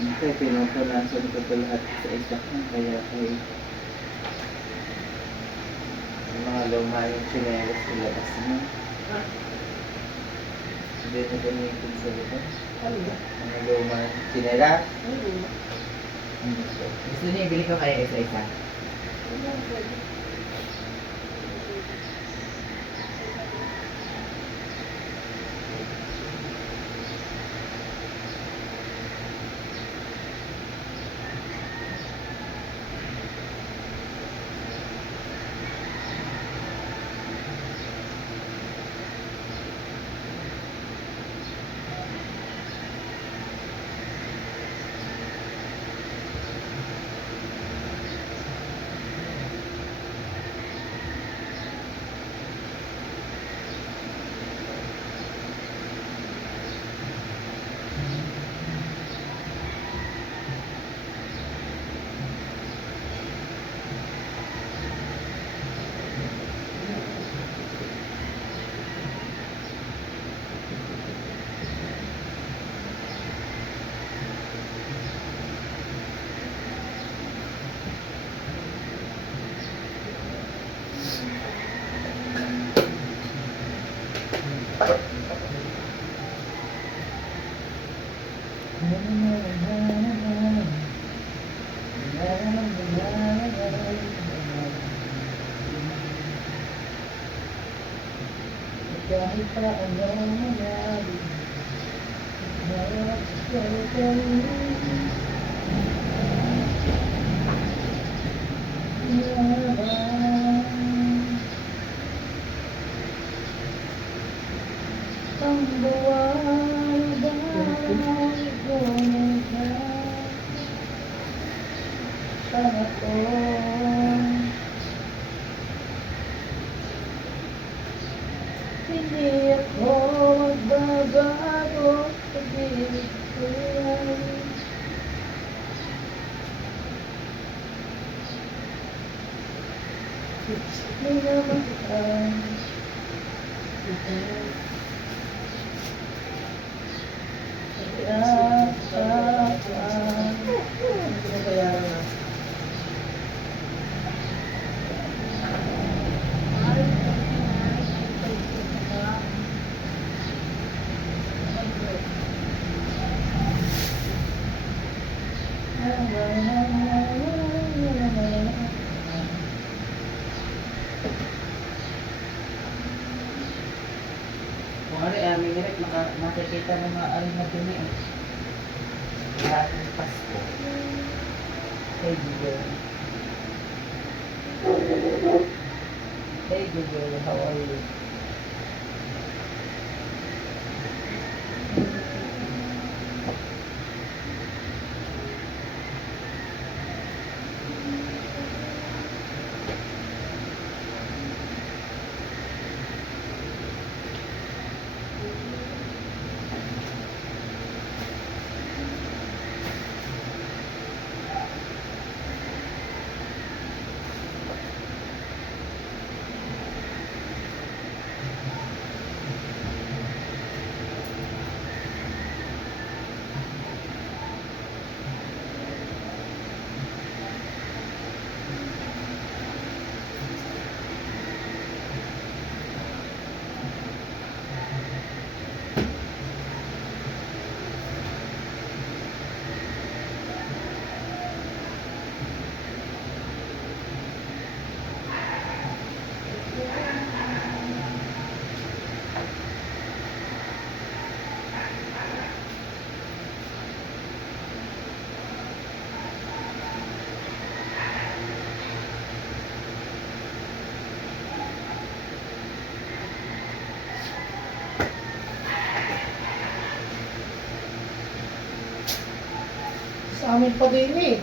Okay, pinupunasan ko ito lahat sa isa. Kaya kay yung mga luma yung chinelas ilabas mo. Hindi na gamitin sa likod. Mga luma yung chinelas. Gusto niyo ibili ko kayo isa-isa? Kahit pa anong mangyari, harap sa ang buwan daw gumagay sa ako. Hindi ako magbabago sa pilit ko. May naman Kung ano eh, may direct makikita ng mga aling na dumi eh. Kaya ang Pasko. Hey Google. Hey Google, how are you? sa amin pa din eh.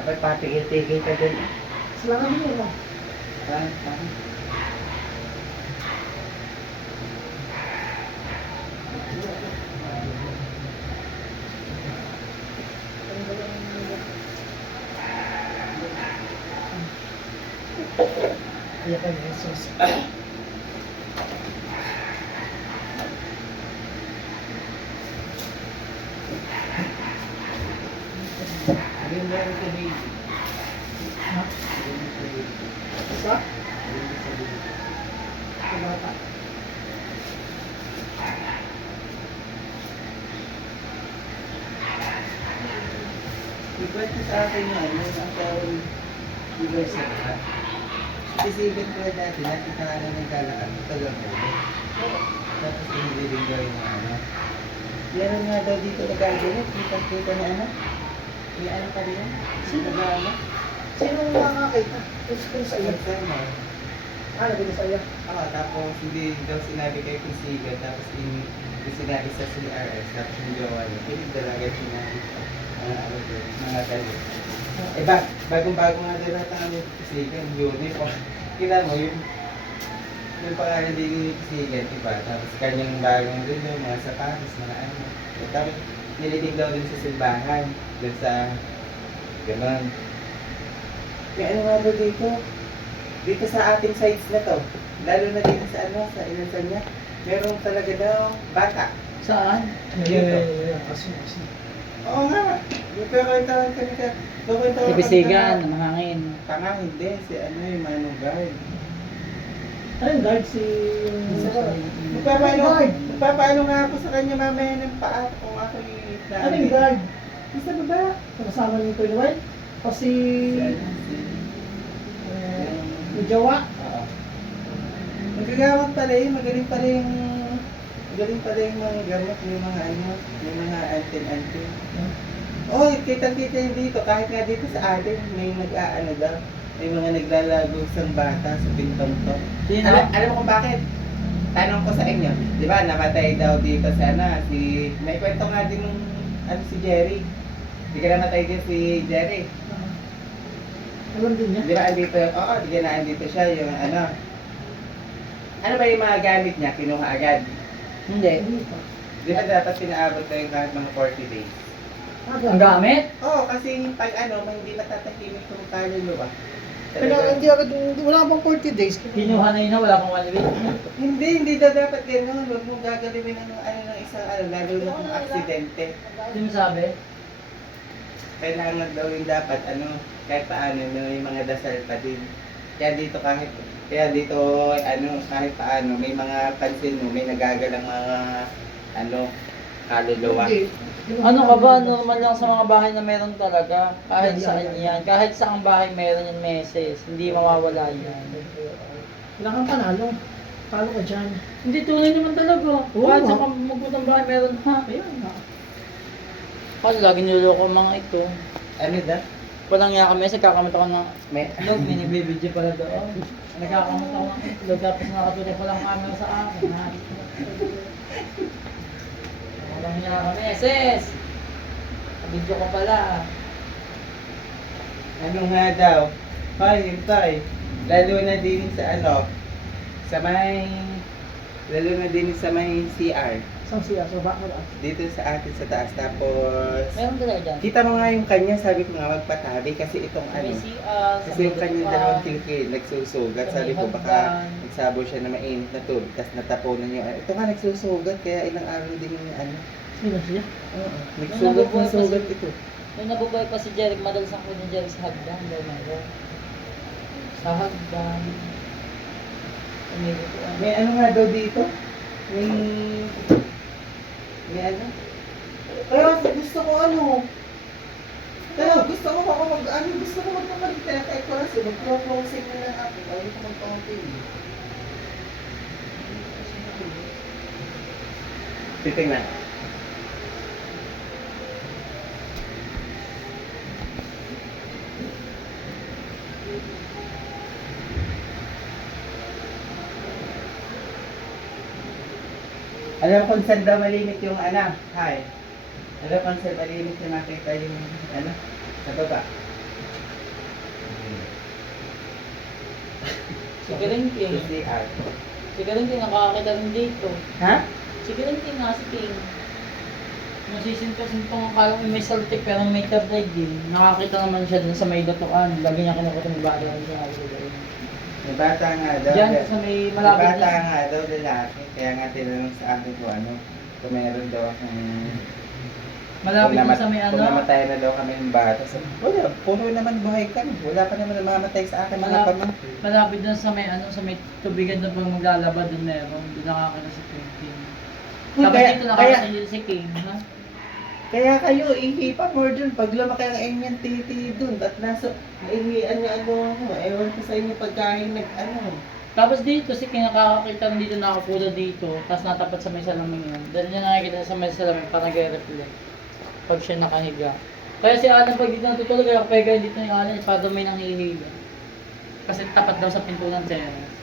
Dapat patigil-tigil ka dun. Sila kami nila. Saan? Saan? Kaya kay Jesus. meron sa baby. Ha? Isa? Sa bata. Ikwento sa akin yung ano, ang tawag university. Sisigan ko dati, nakita ka na naglalakad, tagal mo. Tapos hindi daw yung ano. Meron nga daw dito nagagalit, kita na ano. May ano pa rin? Sino ba ano? Sino nakakita? Gusto sa iyo. Exam Nabili sa iyo. Oo, tapos hindi daw sinabi kay Pisigan, tapos yung sinabi sa CRS, tapos yung jowa niya, pinagdalaga sinabi ano doon, mga galit. Eh bagong-bago nga din natin ang Pisigan, uniform. Kita mo, yung pangalan din yung Pisigan, diba? Tapos kanyang bagong din yung mga sapatos, mga ano. Tapos nililig daw din sa simbahan, dun sa gano'n. May ano nga ba dito sa ating sites na to, lalo na dito sa ano, sa inansan niya, meron talaga daw bata. Saan? Kaso. Oo nga, nagkakwentawan kami ka. Si Bisigan, mahangin. Tanga, hindi. Si ano yung Manong Guard. Ano yung guard si... Magpapaano nga ako sa kanya mamaya ng paa kung ako yung Ano yung guard? Isa ba ba? Kasama ni Kuya Noel? O si... Yung jowa? Oo. Magagawag pala yun, magaling pala yung mga gamot, yung mga ano, yung mga antin-antin. Oh, kitang-kita yun dito, kahit nga dito sa atin, may nag-aano daw, may mga naglalagog sang bata sa pintong to. Sino? Alam mo kung bakit? Tanong ko sa inyo, di ba, namatay daw dito sana may kwento nga din nung, si Jerry. Di ka namatay din si Jerry. Alam din niya? Di ba andito, oo, di ka na andito siya, yung ano. Ano ba yung mga gamit niya, kinuha agad? Hindi. Hindi pa. Di ba dapat pinaabot na yung kahit mga 40 days? Ang gamit? Oo, kasi pag ano, hindi matatahimik yung kaluluwa. Kaya hindi agad, wala bang 40 days? Kinuha na yun na, wala pang 1 week. Hindi daw dapat gano'n. Huwag mong gagalawin ng ano ng isang ano, lalo na kung aksidente. Sino sabi? Kailangan daw yung dapat ano, kahit paano may mga dasal pa din. Kaya dito ano, kahit paano may mga pansin mo, may nagagalang mga ano, kaluluwa. Hindi. Ano ka ba? Normal lang sa mga bahay na meron talaga. Kahit saan yan. Kahit saang bahay meron yung meses. Hindi mawawala yan. Wala kang panalo. Talo ka dyan. Hindi tunay naman talaga. Oo Kahit nga. sa magputang bahay meron ha. Ayun nga. Kasi lagi niloloko ang mga ito. Ano da? Walang nga kami, nagkakamot ako ng May itlog, minibibidyo pala doon. Nagkakamot ako ng itlog, tapos nakatuloy pa lang camera sa akin. Walang nga kami, sis! Video ko pala. ano nga daw? Hoy, hintay. Lalo na din sa ano, lalo na din sa may CR. Saan siya? So, bakit? Dito sa atin sa taas. Tapos, Meron talaga dyan. kita mo nga yung kanya, sabi ko nga magpatabi kasi itong ano. Kasi yung kanyang dalawang kilkil, nagsusugat. Sabi ko baka nagsabo siya na mainit na tubig, tapos natapunan yung ito nga nagsusugat, kaya ilang araw din yung ano. Sino siya? Oo, nagsugat ito. Nung nabubuhay pa si Jeric, madalas ang kunin Jeric sa hagdan. Daw meron. Sa hagdan. May ano nga daw dito? May ano? Kaya gusto ko ano? Kaya gusto ko magpapalit na kahit ko kasi mag-closing na lang ako. Ayaw ko mag-open. Titingnan. Alam kung saan daw malimit yung ano, hi. Alam kung saan malimit yung nakita yung ano, sa baba. Si Garingking. Sa CR. Si Garingking nakakakita rin dito. Ha? Si Garingking nga, si King. Nasisinto-sinto akala mo may saltik pero may tablet din. Nakakita naman siya dun sa may datuan. Lagi niya kinukuha yung bala rin siya. May bata nga daw. Diyan sa may May malapit bata na. nga daw lalaki. Kaya nga tinanong sa akin ko ano, kung meron daw akong Malapit na sa may Kung ano. namatay na daw kami ng bata. Sabi, wala, puro naman buhay kami. Wala pa naman namamatay sa akin mga Malapit. pamangkin. Malapit dun sa may ano, sa may tubigan doon pag maglalaba doon meron. Doon nakakita si King. Tapos dito nakakita dito si King, ha? Kaya kayo, ihipa more dun. Pag lumaki ang inyong titi dun, at nasa, maihian niya ano, ewan ko sa inyo pagkain nag-ano. Tapos dito, si King nakakakita rin dito nakapulo dito, tapos natapat sa may salamin yun. Dahil niya nakikita sa may salamin, parang nag-reflect. Pag siya nakahiga. Kaya si Alan pag dito natutulog, kaya kapag dito yung Alan, parang may nangihiga. Kasi tapat daw sa pinto ng terrace.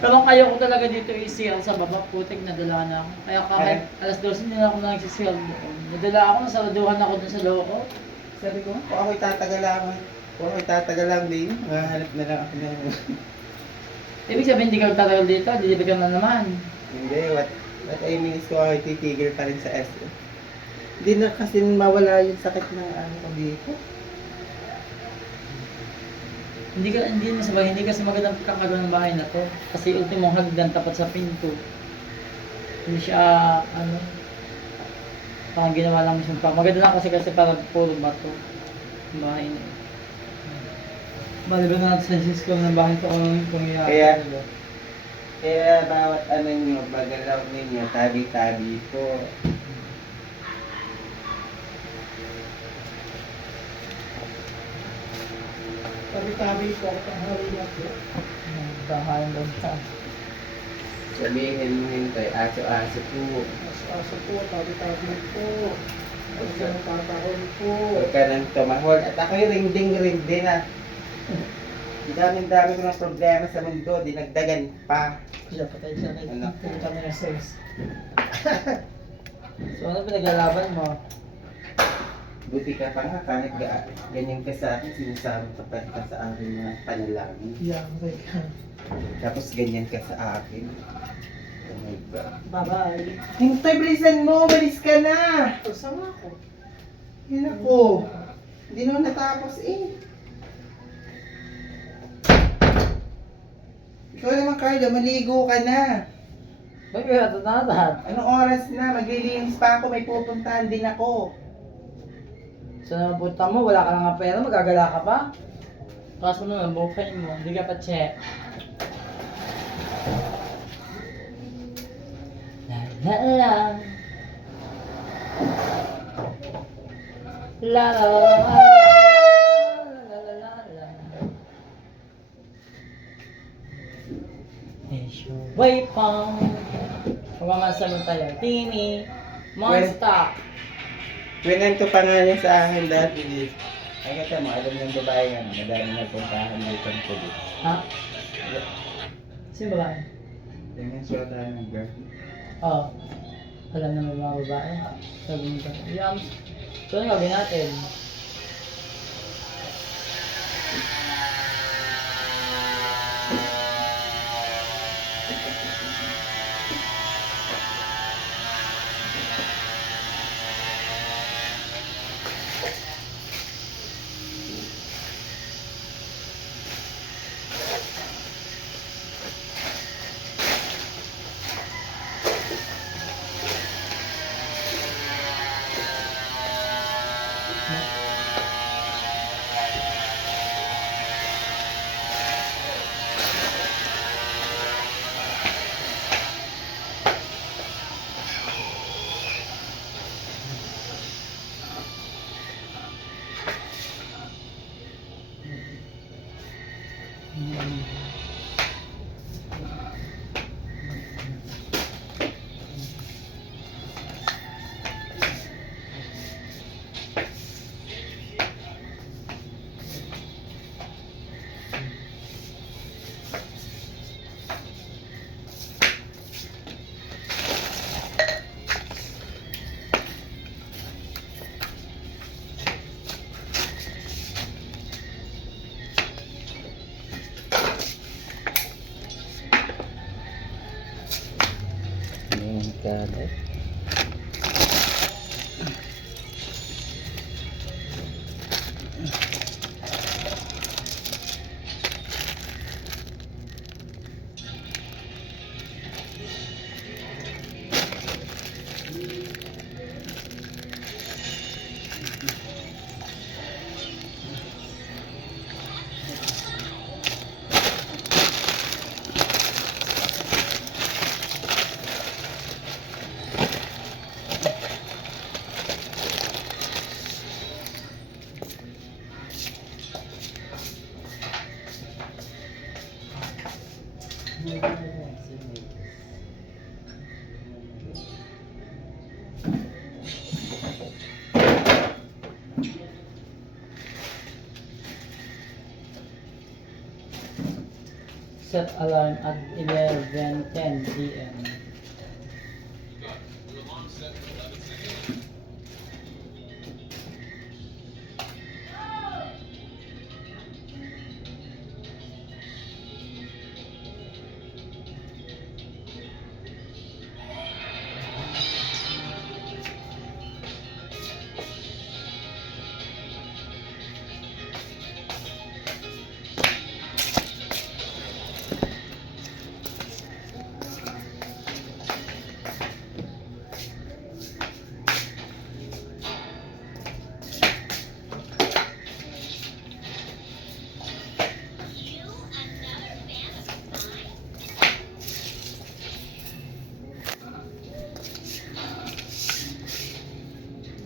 Pero ang ayaw ko talaga dito i-CL sa baba, putik nadala na ako. Kaya kahit alas 12 hindi na ako nagsisial doon. Nadala ako, nasaraduhan ako dun sa loko. Sabi ko, kung ako'y tatagal lang din, mahanap na lang ako ng... Ibig sabihin hindi ka tatagal dito, dilibre ka na naman. Hindi, what I mean is kung ako'y titigil pa rin sa SM. Hindi na kasi mawala yung sakit ng ano ko dito. Hindi na sabay, hindi kasi magandang pagkakagawa ng bahay na to. Kasi ultimo hagdan tapat sa pinto. Hindi siya, ano, parang ginawa lang mismo pa. Maganda lang kasi parang puro bato. Yung bahay na. Maliban na natin sa Cisco ng bahay ito kung Kaya bawat ano nyo, bagalaw ninyo, tabi-tabi po. Tabi-tabi po ako ang hawin ako. bahay daw siya. Sabihin mo hintay, aso-aso po. Aso po, tabi-tabi po. Huwag ka nang tatahol po. Huwag ka nang tumahol. At ako'y rinding-rindi na. Ang daming-dami ko ng problema sa mundo, dinagdagan pa. Kaya patay siya na Ano? kung kami na sex. So ano pinaglalaban mo? Buti ka pa nga, kahit ganyan ka sa akin, sinasama ka pa ka sa akin mga panalangin. Yeah, patay ka. Tapos ganyan ka sa akin. Oh my God. Bye-bye. Hintay, bilisan mo! Balis ka na! Sama ako. Yan ako. Hindi naman natapos eh. Ikaw naman, Carlo, maligo ka na. Ba't kaya tatatat? Anong oras na? Maglilinis pa ako, may pupuntahan din ako. So napunta mo, wala ka lang nga pera, magagala ka pa? Kaso naman, buhay mo, hindi ka pa check. La la la la la la la la. Way pang pagmamasalan tayo. Timmy, Monster. Kwento pa nga niya sa akin dati. Ay, kata mo, alam ng babae nga, madami nagpuntahan dito ng pulis. Ha? Sino ba? Tingnan siya tayo ng girl. Oo. Alam na may mga babae. Sabi mo ka. Yams. So, ano gagawin natin? set alarm at 11:10 p.m.